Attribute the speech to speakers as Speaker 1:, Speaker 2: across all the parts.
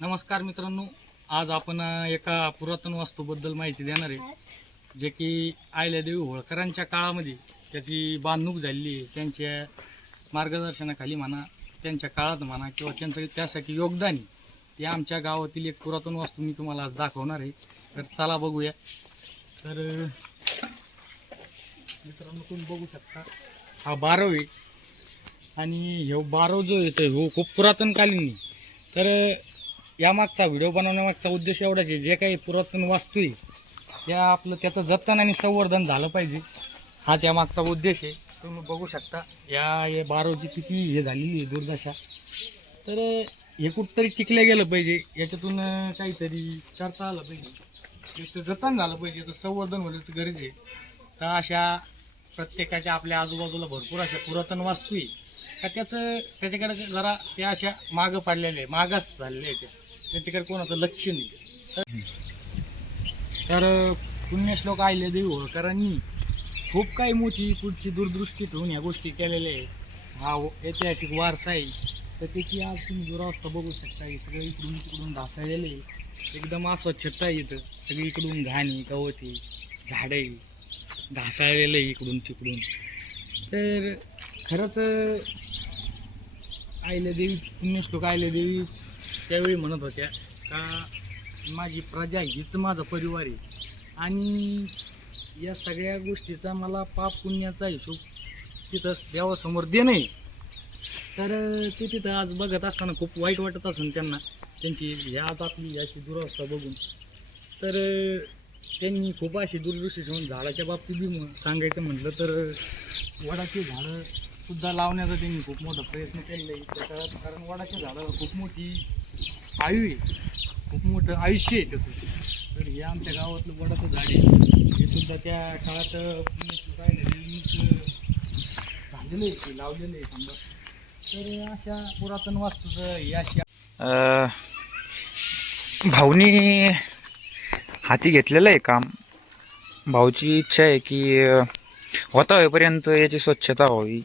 Speaker 1: नमस्कार मित्रांनो आज आपण एका पुरातन वास्तूबद्दल माहिती देणार आहे. जे की आयल्यादेवी होळकरांच्या काळामध्ये त्याची बांधणूक झालेली आहे. त्यांच्या मार्गदर्शनाखाली म्हणा त्यांच्या काळात म्हणा किंवा त्यांचं त्यासाठी योगदान आहे. ते आमच्या गावातील एक पुरातन वास्तू मी तुम्हाला आज दाखवणार आहे. तर चला बघूया. तर मित्रांनो तुम्ही बघू शकता हा बारव आहे. आणि ह्यो बारव जो येतो हो खूप पुरातनकालीन आहे. तर यामागचा व्हिडिओ बनवण्यामागचा उद्देश एवढाच आहे जे काही पुरातन वास्तू आहे त्या आपलं त्याचं जतन आणि संवर्धन झालं पाहिजे. हाच यामागचा उद्देश आहे. तुम्ही बघू शकता या या बारोची किती हे झालेली आहे दुर्दशा. तर हे कुठंतरी टिकलं गेलं पाहिजे. याच्यातून काहीतरी करता आलं पाहिजे. याचं जतन झालं पाहिजे याचं संवर्धन होण्याचं गरज आहे. तर अशा प्रत्येकाच्या आपल्या आजूबाजूला भरपूर अशा पुरातन वास्तू आहे. का त्याचं त्याच्याकडे जरा त्या अशा मागं पडलेल्या आहे मागास झालेल्या आहे त्या त्याच्याकडे कोणाचं लक्ष नाही. तर- पुण्यश्लोक आले देवी होळकरांनी खूप काही मोठी पुढची दूरदृष्टी ठेवून ह्या गोष्टी केलेल्या आहेत. हा व- ऐतिहासिक वारसा आहे. तर त्याची आज तुम्ही दुरावस्था बघू शकता हे सगळं इकडून तिकडून ढासळलेलं आहे. एकदम अस्वच्छता येतं सगळी इकडून घाण आहे गवत आहे झाडं आहे. ढासळलेलं आहे इकडून तिकडून. तर खरंच आयल्या देवी पुण्यश्लोक आयल्या देवी त्यावेळी म्हणत होत्या का माझी प्रजा हीच माझा परिवार आहे. आणि या सगळ्या गोष्टीचा मला पाप पुण्याचा हिशोब तिथं देवासमोर देणं आहे. तर ते तिथं आज बघत असताना खूप वाईट वाटत असून त्यांना. त्यांची ह्या आज आपली अशी दुरावस्था बघून. तर त्यांनी खूप अशी दूरदृष्टी ठेवून झाडाच्या बाबतीत बी सांगायचं म्हटलं तर वडाची झाडं सुद्धा लावण्याचा त्यांनी खूप मोठा प्रयत्न केलेला आहे. त्या काळात कारण वडाच्या झाडाला खूप मोठी आयु आहे. खूप मोठं आयुष्य आहे त्याचं. तर हे आमच्या गावातलं वडाचं झाड आहे. हे सुद्धा त्या काळात झालेलं आहे ते लावलेलं आहे समजा. तर अशा पुरातन वास्तूचं हे अशा
Speaker 2: भाऊनी हाती घेतलेलं आहे काम. भाऊची इच्छा आहे की होता होईपर्यंत याची स्वच्छता व्हावी.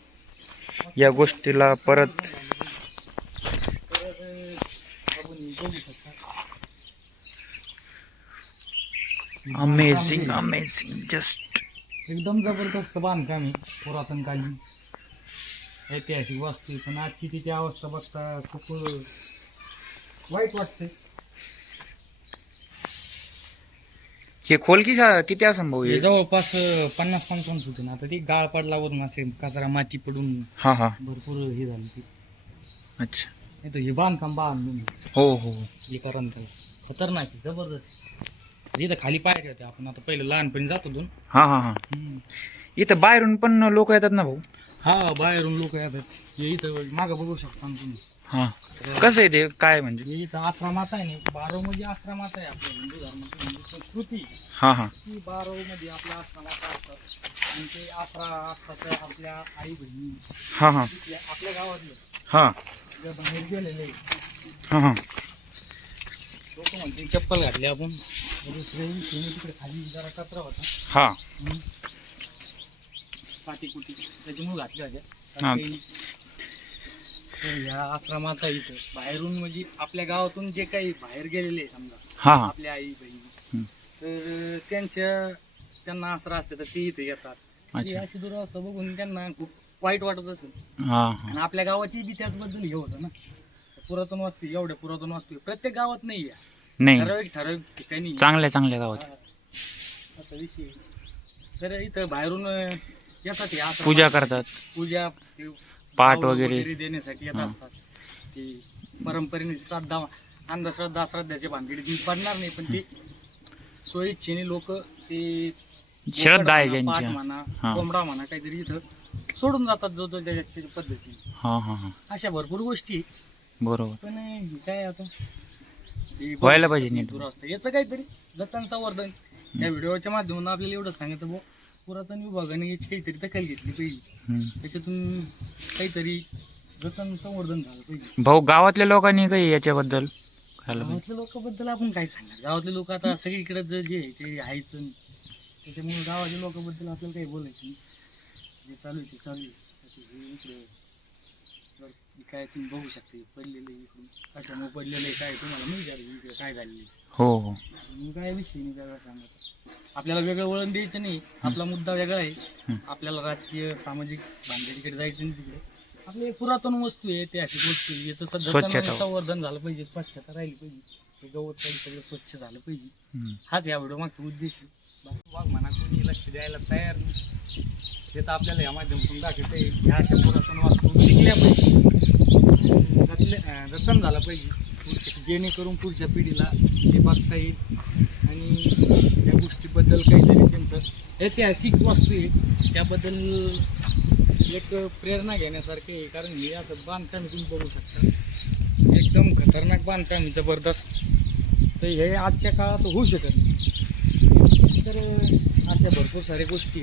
Speaker 2: या गोष्टीला परत अमेझिंग अमेझिंग जस्ट
Speaker 1: एकदम जबरदस्त बांधकाम आहे पुरातन कालीन ऐतिहासिक वास्तू पण आजची तिची अवस्था बघता खूप वाईट वाटते
Speaker 2: हे खोल की सा- किती असं भाऊ
Speaker 1: हे
Speaker 2: हे?
Speaker 1: जवळपास अं, पन्नास पंचावन्न फुट आहे ना. आता ती गाळ पडला वरून असे कचरा माती पडून
Speaker 2: हा हा.
Speaker 1: भरपूर हे झालं ती.
Speaker 2: अच्छा.
Speaker 1: नाही तर हे बांधकाम बांधून
Speaker 2: हो हो
Speaker 1: हे. पर्यंत खतरनाक आहे, जबरदस्त. इथं खाली पायऱ्या होत्या. आपण आता पहिलं लहानपणी जात होतो ना.
Speaker 2: हा हा हा. इथं बाहेरून पण लोक येतात ना भाऊ?
Speaker 1: हा बाहेरून लोक येतात. हे इथं मागं बघू शकता ना तुम्ही.
Speaker 2: हा. कसं आहे ते? काय म्हणजे?
Speaker 1: हे इथं आश्रमात आहे ना. बारो मध्ये आश्रमात आहे आपल्या हिंदू धर्माची संस्कृती
Speaker 2: हा हा.
Speaker 1: ती बारो मध्ये आपल्या आश्रमात असतात आणि ते आसरा असतात आपल्या आई बहिणी
Speaker 2: हा हा.
Speaker 1: तिथल्या आपल्या गावातले
Speaker 2: हा.
Speaker 1: जे बाहेर गेलेले.
Speaker 2: हा हा.
Speaker 1: लोक म्हणते चप्पल घातली आपण. दुसऱ्या दिवशी मी तिकडे खाली जरा कचरा होता.
Speaker 2: हा.
Speaker 1: पाटी कुटी त्याच्यामुळे घातल्या होत्या.
Speaker 2: हा.
Speaker 1: आश्रमात आहे इथं. बाहेरून म्हणजे आपल्या गावातून जे काही बाहेर गेलेले आहे समजा
Speaker 2: हा हा.
Speaker 1: आपल्या आई बहिणी
Speaker 2: हम्म.
Speaker 1: तर त्यांच्या त्यांना आसरा असते तर ते इथे येतात. म्हणजे
Speaker 2: अच्छा.
Speaker 1: अशी दुरावस्था बघून त्यांना खूप वाईट वाटत असेल.
Speaker 2: हा हा.
Speaker 1: आणि आपल्या गावाची बी त्याचबद्दल हे होतं ना. पुरातन वास्तू एवढ्या पुरातन वास्तू. आहे. प्रत्येक गावात नाही आहे.
Speaker 2: नाही.
Speaker 1: ठराविक ठराविक ठिकाणी
Speaker 2: चांगल्या चांगल्या गावात.
Speaker 1: हा. असा विषय आहे. तर इथं बाहेरून अं, येतात हे आश्रमात.
Speaker 2: पूजा करतात.
Speaker 1: पूजा ते
Speaker 2: पाट
Speaker 1: गाव
Speaker 2: वगैरे.
Speaker 1: देण्यासाठी येत. असतात. ते परंपरेने श्रद्धा अंधश्रद्धा श्रद्धाचे भानगडी. ती पडणार नाही पण ते सोयीच्छेने लोक ते
Speaker 2: श्रद्धा आहे ज्यांची
Speaker 1: म्हणा
Speaker 2: हा.
Speaker 1: कोंबडा म्हणा काहीतरी इथं सोडून जातात जो तो त्याच्या पद्धती
Speaker 2: हा हा हा.
Speaker 1: अशा भरपूर गोष्टी.
Speaker 2: बरोबर.
Speaker 1: पण हे काय आता? हे
Speaker 2: व्हायला पाहिजे
Speaker 1: याचं काहीतरी जतन संवर्धन. या व्हिडिओच्या माध्यमातून आपल्याला एवढं सांगितलं बुवा पुरातन विभागाने याची काहीतरी दखल घेतली पाहिजे
Speaker 2: हम्म.
Speaker 1: त्याच्यातून काहीतरी जतन संवर्धन झालं पाहिजे
Speaker 2: भाऊ गावातल्या लोकांनी काही याच्याबद्दल पाहिजे?
Speaker 1: गावातल्या लोकांबद्दल आपण काय सांगणार? गावातले लोक आता सगळीकडे जे जे आहे ते आहेच. त्याच्यामुळे गावाच्या लोकांबद्दल आपल्याला काही बोलायचं नाही. जे चालू आहे ते चालू आहे. आता हे इकडे जर हे काय तुम्ही बघू शकता पडलेलं आहे इकडून. कशामुळे पडलेलं आहे काय तुम्हाला नाही विचारलं इकडे काय झालेलं आहे.
Speaker 2: हो. हो
Speaker 1: मी काय विषय नाही काय सांगत आपल्याला वेगळं वळण द्यायचं नाही आपला मुद्दा वेगळा आहे. आपल्याला राजकीय सामाजिक भानगडीकडे जायचं नाही तिकडे. आपले एक पुरातन वस्तू आहे ऐतिहासिक वस्तू आहे. याचं सध्या
Speaker 2: स्वच्छता.
Speaker 1: संवर्धन झालं पाहिजे स्वच्छता राहिली पाहिजे. हे गवत काही सगळं स्वच्छ झालं पाहिजे.
Speaker 2: हम्म.
Speaker 1: हाच या व्हिडिओ मागचा उद्देश आहे. बाकी वाघ म्हणा कोणी लक्ष द्यायला तयार नाही. तर आपल्याला या माध्यमातून दाखवता ह्या अशा पुरातन वास्तू टिकल्या पाहिजे. जतले जतन झालं पाहिजे. जेणेकरून पुढच्या पिढीला हे बघता येईल. आणि या गोष्टीबद्दल काहीतरी त्यांचं ऐतिहासिक वस्तू आहे. त्याबद्दल एक प्रेरणा घेण्यासारखे आहे. कारण हे असं बांधकाम तुम्ही बघू शकता. एकदम खतरनाक बांधकाम जबरदस्त. तर हे आजच्या काळात होऊ शकत नाही. तर अशा भरपूर साऱ्या गोष्टी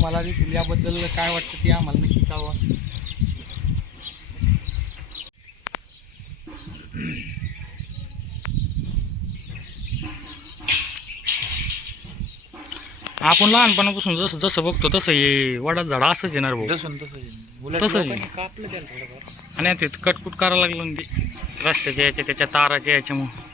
Speaker 1: तुम्हाला देखील याबद्दल काय वाटतं ते आम्हाला नक्की कळवा. आपण लहानपणापासून जसं जसं बघतो तसं हे वडात झाड असंच येणार भाऊ.
Speaker 2: जसून तसं उलट
Speaker 1: तसंच आहे.
Speaker 2: लोकांनी कापलं त्याला थोडंफार.
Speaker 1: आणि ते कटकुट करायला लागलं ना ते. रस्त्याच्या याच्या त्याच्या ताराच्या याच्यामुळं.